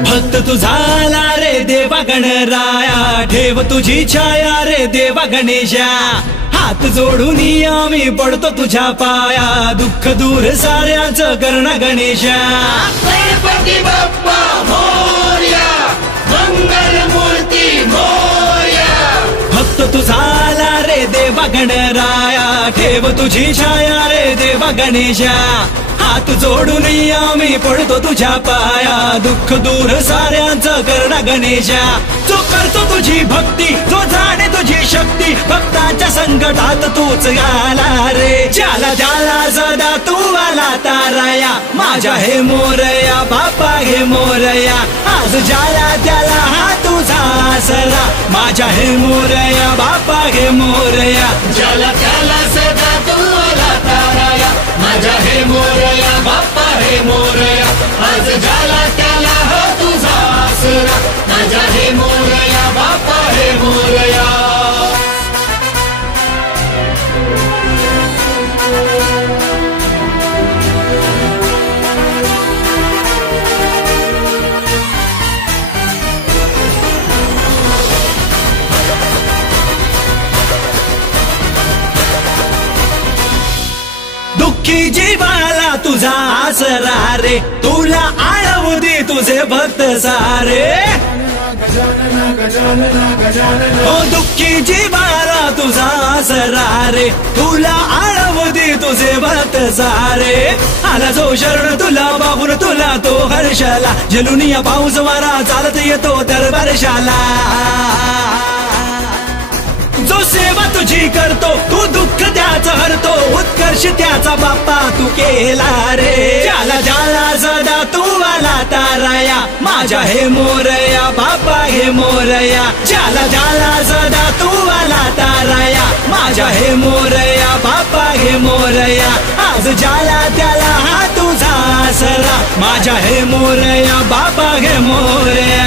भक्त तुझा आला रे देवा गणराया, ठेव तुझी छाया रे देवा गणेशा। हात जोडून आम्ही पडतो तुझ्या पाया, दुःख दूर साऱ्याचं करणा गणेशा। गणपती बाप्पा मोरया, मंगल मूर्ती मोरया। भक्त तुझा आला रे देवा गणराया, ठेव तुझी छाया रे देवा गणेशा। हात जोडून आम्ही पडतो तुझ्या पाया, दुःख दूर साऱ्यांचं करणा गणेशा। जो करतो तुझी भक्ती, जो जाणे तुझी शक्ती, भक्ताच्या संकटात तूच आला रे। ज्याला त्याला सदा तू आला ताराया, माझ्या हे मोरया बाप्पा हे मोरया। आज ज्याला त्याला हा तुझा आसरा, माझ्या हे मोरया बाप्पा हे मोरया। ज्याला त्याला सदा तू आला ताराया, माझ्या हे मोरया बाप्पा हे मोरया। आज ज्याला त्याला हो तुझा आसरा, माझ्या हे मोरया बाप्पा हे मोरया। दुःखी जीवाला तुझा आसरा रे, तुला आळवू दे तुझे भक्त सारे। हो दुःखी जीवाला तुझा आसरा रे, तुला आळवू दे तुझे भक्त सारे। आला जो शरण तुला बाबून तुला तो हर्षाला, जलुनिया पाऊस वारा चालत येतो दरबारशाला। जो सेवा तुझी करतो, तू दुःख त्याचं हरतो, उत्कर्ष त्याचा बाप्पा तू केला रे। ज्याला ज्याला सदा तू आला ताराया, माझ्या हे मोरया बाप्पा हे मोरया। ज्याला ज्याला सदा तू आला ताराया, माझ्या हे मोरया बाप्पा हे मोरया। आज ज्याला त्याला हा तुझा आसरा, माझ्या हे मोरया बाप्पा हे मोरया।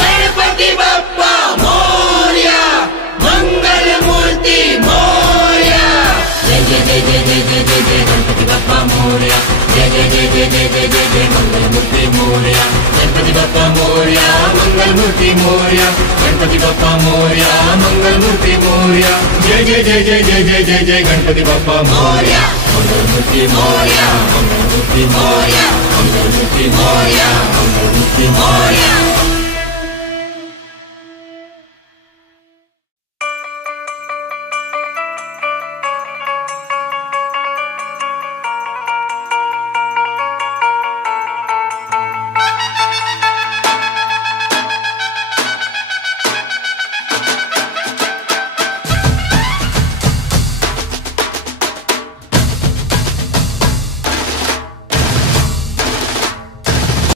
गणपती बाप्पा मोरया, मंगल मूर्ती मोरया। जय जय जय जय जय जय जय जय गणपती बाप्पा मोरया। जय जय जय जय जय जय जय जय मंगल मूर्ती मोरया। गणपती बाप्पा मोरया, मंगल मूर्ती मोरया। गणपती बाप्पा मोरया, मंगल मूर्ती मोरया। जय जय जय जय जय जय जय जय गणपती बाप्पा मोरया। मंगल मूर्ती मोरया, मंगल मूर्ती मोरया। मंगल मूर्ती मोरया, मंगल मूर्ती मोरया।